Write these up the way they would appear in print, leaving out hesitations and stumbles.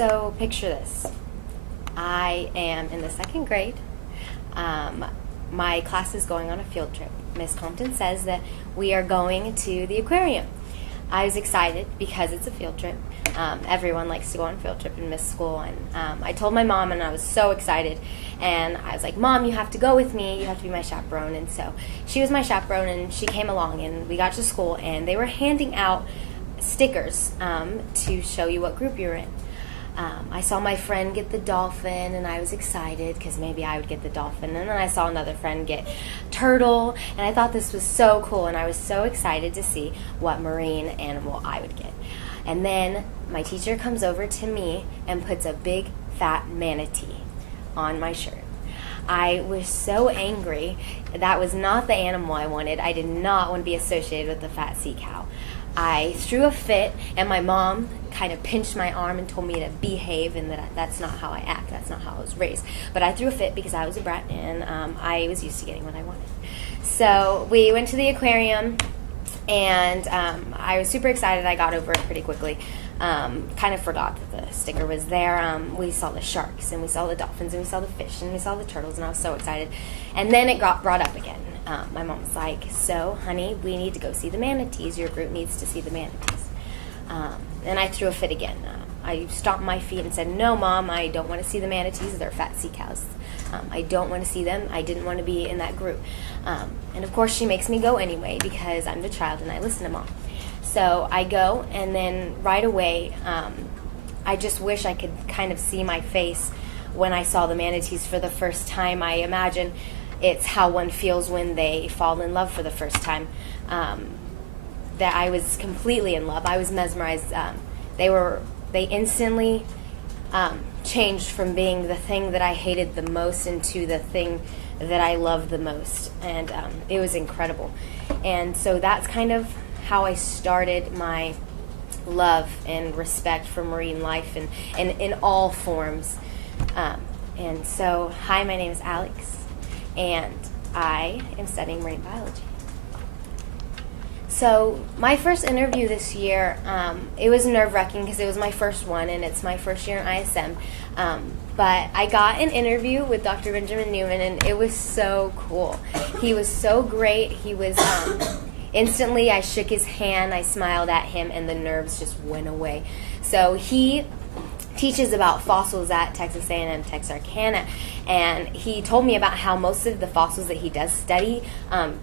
So picture this. I am in the second grade. My class is going on a field trip. Miss Compton says that we are going to the aquarium. I was excited because it's a field trip. Everyone likes to go on a field trip in Miss School, and I told my mom, and I was so excited. And I was like, Mom, you have to go with me. You have to be my chaperone. And so she was my chaperone, and she came along, and we got to school, and they were handing out stickers to show you what group you're in. I saw my friend get the dolphin, and I was excited because maybe I would get the dolphin. And then I saw another friend get turtle, and I thought this was so cool, and I was so excited to see what marine animal I would get. And then my teacher comes over to me and puts a big fat manatee on my shirt. I was so angry. That was not the animal I wanted. I did not want to be associated with the fat sea cow. I threw a fit, and my mom kind of pinched my arm and told me to behave, and that's not how I act. That's not how I was raised. But I threw a fit because I was a brat, and I was used to getting what I wanted. So we went to the aquarium, and I was super excited. I got over it pretty quickly. Kind of forgot that the sticker was there. We saw the sharks, and we saw the dolphins, and we saw the fish, and we saw the turtles, and I was so excited. And then it got brought up again. My mom was like, so, honey, we need to go see the manatees. Your group needs to see the manatees. And I threw a fit again. I stomped my feet and said, no, Mom, I don't want to see the manatees. They're fat sea cows. I don't want to see them. I didn't want to be in that group. And, of course, she makes me go anyway because I'm the child and I listen to Mom. So I go, and then right away, I just wish I could kind of see my face when I saw the manatees for the first time. I imagine it's how one feels when they fall in love for the first time. That I was completely in love. I was mesmerized. They instantly changed from being the thing that I hated the most into the thing that I loved the most. And it was incredible. And so that's kind of how I started my love and respect for marine life and in all forms. And so, hi, my name is Alex, and I am studying marine biology. So my first interview this year, it was nerve-wracking because it was my first one, and it's my first year in ISM. But I got an interview with Dr. Benjamin Newman, and it was so cool. He was so great. He was instantly, I shook his hand, I smiled at him, and the nerves just went away. So he teaches about fossils at Texas A&M Texarkana, and he told me about how most of the fossils that he does study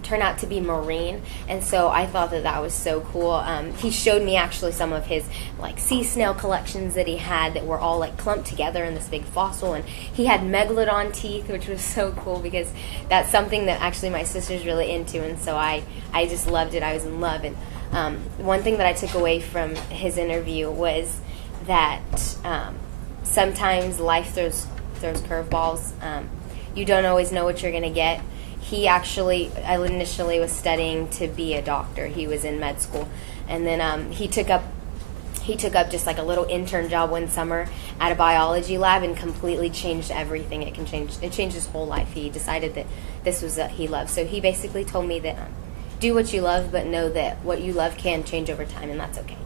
turn out to be marine, and so I thought that was so cool. He showed me actually some of his like sea snail collections that he had that were all like clumped together in this big fossil, and he had megalodon teeth, which was so cool because that's something that actually my sister's really into, and so I just loved it. I was in love. And one thing that I took away from his interview was that sometimes life throws curveballs. You don't always know what you're going to get. I initially was studying to be a doctor. He was in med school, and then he took up just like a little intern job one summer at a biology lab and completely changed everything. It changed his whole life. He decided that this was what he loved. So he basically told me that do what you love, but know that what you love can change over time, and that's okay.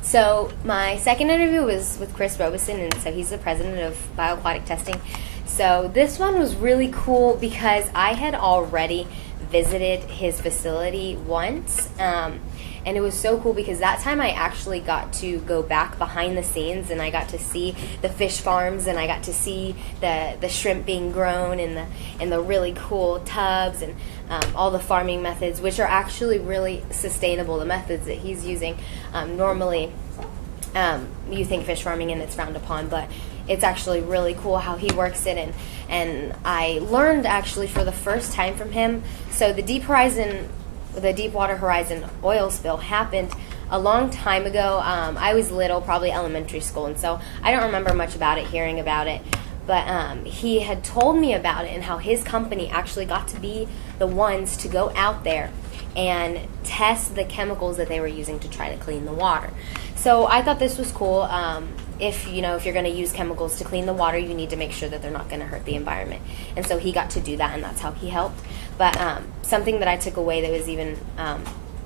So my second interview was with Chris Robeson, and so he's the president of Bioaquatic Testing. So this one was really cool because I had already visited his facility once, and it was so cool because that time I actually got to go back behind the scenes, and I got to see the fish farms, and I got to see the shrimp being grown in the really cool tubs, and all the farming methods, which are actually really sustainable, the methods that he's using. Normally, you think fish farming and it's frowned upon, but it's actually really cool how he works it, and I learned actually for the first time from him. So the Deepwater Horizon oil spill happened a long time ago. I was little, probably elementary school, and so I don't remember much about it, hearing about it. But he had told me about it and how his company actually got to be the ones to go out there and test the chemicals that they were using to try to clean the water. So I thought this was cool. If you're going to use chemicals to clean the water, you need to make sure that they're not going to hurt the environment. And so he got to do that, and that's how he helped. But something that I took away that was even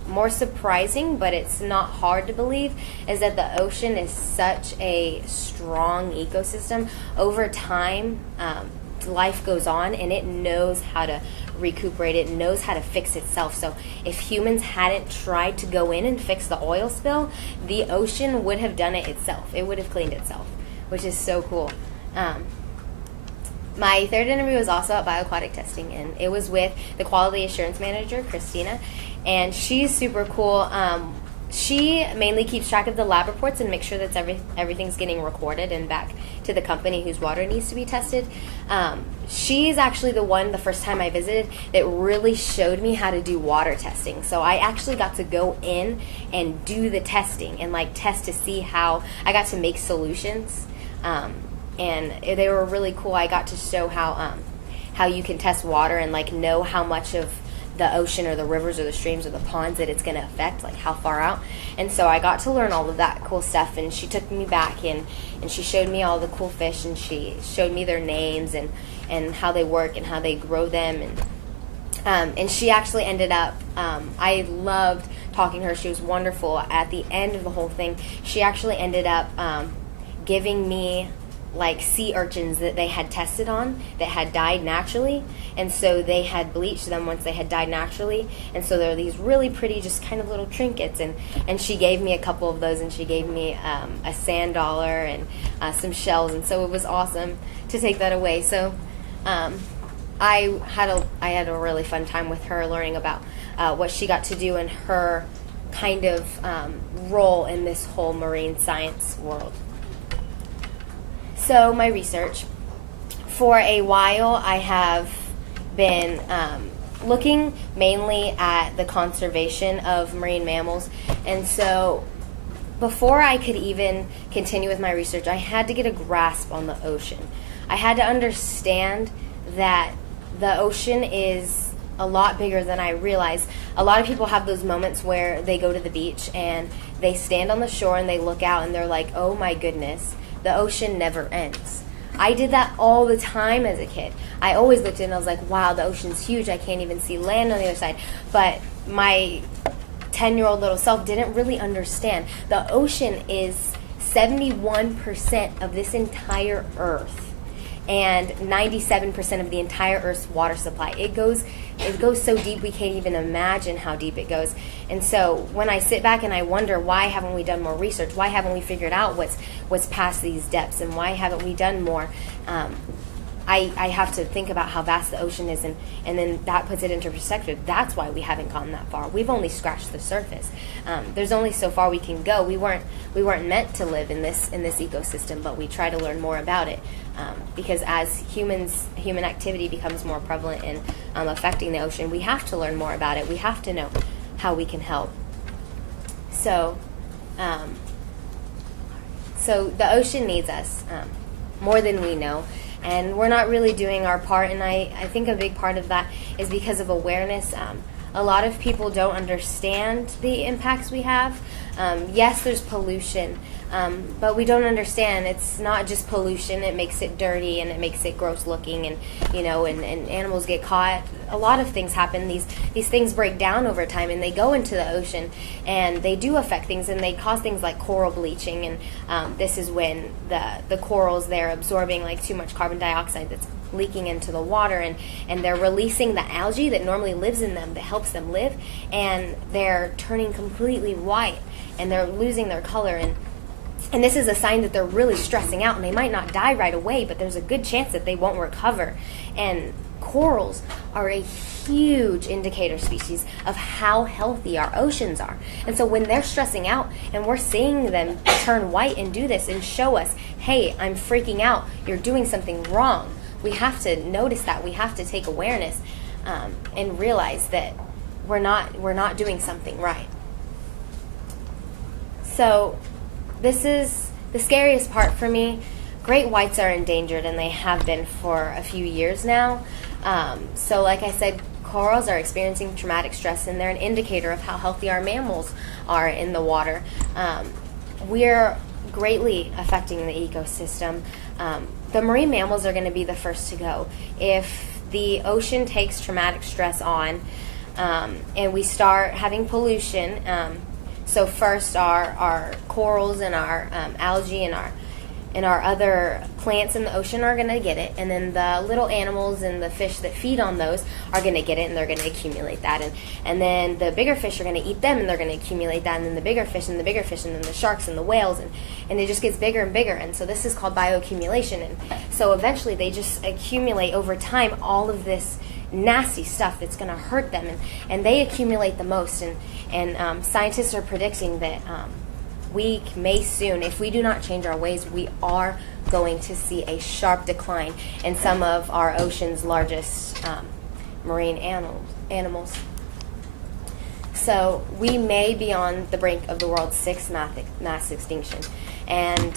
more surprising, but it's not hard to believe, is that the ocean is such a strong ecosystem. Over time, life goes on, and it knows how to recuperate. It knows how to fix itself. So if humans hadn't tried to go in and fix the oil spill, the ocean would have done it itself. It would have cleaned itself, which is so cool. My third interview was also at Bioaquatic Testing, and it was with the quality assurance manager, Christina, and she's super cool. She mainly keeps track of the lab reports and makes sure that everything's getting recorded and back to the company whose water needs to be tested. She's actually the one, the first time I visited, that really showed me how to do water testing. So I actually got to go in and do the testing and test to see how I got to make solutions. And they were really cool. I got to show how you can test water and know how much of the ocean or the rivers or the streams or the ponds that it's going to affect, how far out. And so I got to learn all of that cool stuff, and she took me back and she showed me all the cool fish, and she showed me their names and how they work and how they grow them. And she actually ended up, I loved talking to her. She was wonderful. At the end of the whole thing, she actually ended up giving me sea urchins that they had tested on that had died naturally, and so they had bleached them once they had died naturally, and so they're these really pretty just kind of little trinkets, and she gave me a couple of those, and she gave me a sand dollar and some shells, and so it was awesome to take that away. So I had a really fun time with her, learning about what she got to do in her kind of role in this whole marine science world. So my research. For a while, I have been looking mainly at the conservation of marine mammals. And so before I could even continue with my research, I had to get a grasp on the ocean. I had to understand that the ocean is a lot bigger than I realized. A lot of people have those moments where they go to the beach and they stand on the shore and they look out and they're like, oh my goodness, the ocean never ends. I did that all the time as a kid. I always looked at it and I was like, wow, the ocean's huge. I can't even see land on the other side. But my 10-year-old little self didn't really understand. The ocean is 71% of this entire earth and 97% of the entire Earth's water supply. It goes so deep we can't even imagine how deep it goes. And so when I sit back and I wonder, why haven't we done more research? Why haven't we figured out what's past these depths? And why haven't we done more? I have to think about how vast the ocean is, and then that puts it into perspective. That's why we haven't gone that far. We've only scratched the surface. There's only so far we can go. We weren't meant to live in this ecosystem, but we try to learn more about it. Because as human activity becomes more prevalent in affecting the ocean, we have to learn more about it. We have to know how we can help. So the ocean needs us more than we know, and we're not really doing our part. And I think a big part of that is because of awareness. A lot of people don't understand the impacts we have. Yes, there's pollution, but we don't understand. It's not just pollution. It makes it dirty and it makes it gross looking, and and animals get caught. A lot of things happen. These things break down over time, and they go into the ocean, and they do affect things, and they cause things like coral bleaching. And this is when the corals, they're absorbing too much carbon dioxide that's leaking into the water, and they're releasing the algae that normally lives in them, that helps them live, and they're turning completely white, and they're losing their color, and this is a sign that they're really stressing out, and they might not die right away, but there's a good chance that they won't recover. And corals are a huge indicator species of how healthy our oceans are. And so when they're stressing out and we're seeing them turn white and do this and show us, hey, I'm freaking out, you're doing something wrong, we have to notice that. We have to take awareness and realize that we're not doing something right. So this is the scariest part for me. Great whites are endangered, and they have been for a few years now. So like I said, corals are experiencing traumatic stress, and they're an indicator of how healthy our mammals are in the water. We're greatly affecting the ecosystem. The marine mammals are going to be the first to go. If the ocean takes traumatic stress on, and we start having pollution. So first, our corals and our algae and our other plants in the ocean are going to get it, and then the little animals and the fish that feed on those are going to get it, and they're going to accumulate that, and then the bigger fish are going to eat them, and they're going to accumulate that, and then the bigger fish and the bigger fish, and then the sharks and the whales, and it just gets bigger and bigger, and so this is called bioaccumulation, and so eventually they just accumulate over time all of this nasty stuff that's going to hurt them, and they accumulate the most, and scientists are predicting that we may soon, if we do not change our ways, we are going to see a sharp decline in some of our ocean's largest marine animals. So we may be on the brink of the world's sixth mass extinction. And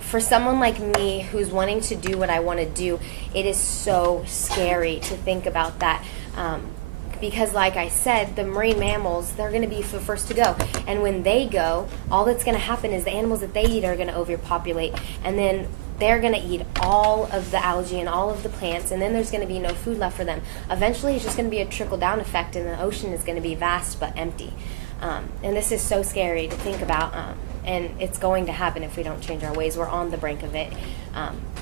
for someone like me who's wanting to do what I want to do, it is so scary to think about that. Because like I said, the marine mammals, they're going to be the first to go. And when they go, all that's going to happen is the animals that they eat are going to overpopulate. And then they're going to eat all of the algae and all of the plants, and then there's going to be no food left for them. Eventually, it's just going to be a trickle-down effect, and the ocean is going to be vast but empty. And this is so scary to think about, and it's going to happen if we don't change our ways. We're on the brink of it.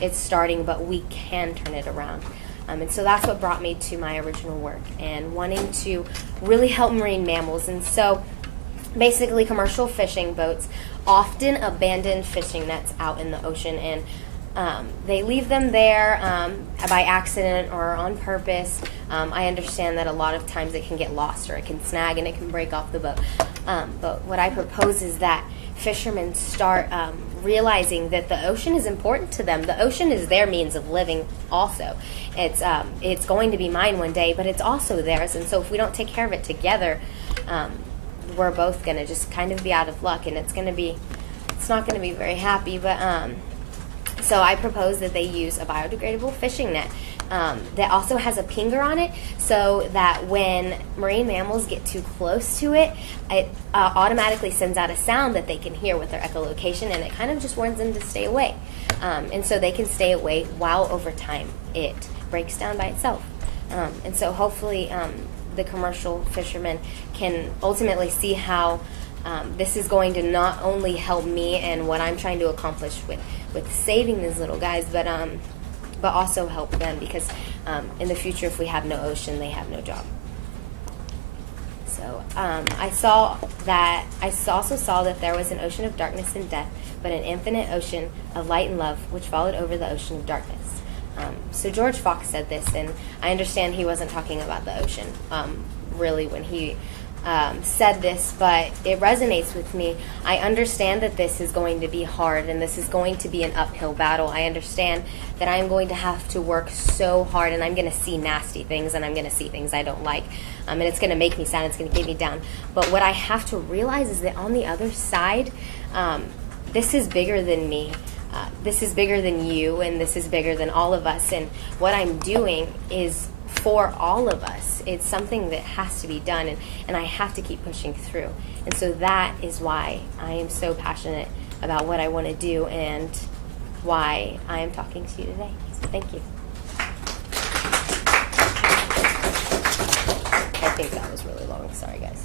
It's starting, but we can turn it around. And so that's what brought me to my original work and wanting to really help marine mammals. And so basically commercial fishing boats often abandon fishing nets out in the ocean, and they leave them there by accident or on purpose. I understand that a lot of times it can get lost or it can snag and it can break off the boat. But what I propose is that fishermen start realizing that the ocean is important to them. The ocean is their means of living also. It's going to be mine one day, but it's also theirs. And so if we don't take care of it together, we're both going to just kind of be out of luck, and it's not going to be very happy. But so I propose that they use a biodegradable fishing net that also has a pinger on it, so that when marine mammals get too close to it, it automatically sends out a sound that they can hear with their echolocation, and it kind of just warns them to stay away. And so they can stay away while over time it breaks down by itself. And so hopefully the commercial fishermen can ultimately see how this is going to not only help me and what I'm trying to accomplish with saving these little guys, but also help them, because in the future, if we have no ocean, they have no job. So I also saw that there was an ocean of darkness and death, but an infinite ocean of light and love, which followed over the ocean of darkness. So George Fox said this, and I understand he wasn't talking about the ocean really when he said this, but it resonates with me. I understand that this is going to be hard, and this is going to be an uphill battle. I understand that I'm going to have to work so hard, and I'm going to see nasty things, and I'm going to see things I don't like, and it's going to make me sad, it's going to get me down. But what I have to realize is that on the other side, this is bigger than me. This is bigger than you, and this is bigger than all of us, and what I'm doing is for all of us. It's something that has to be done, and I have to keep pushing through. And so that is why I am so passionate about what I want to do and why I am talking to you today. So thank you. I think that was really long. Sorry, guys.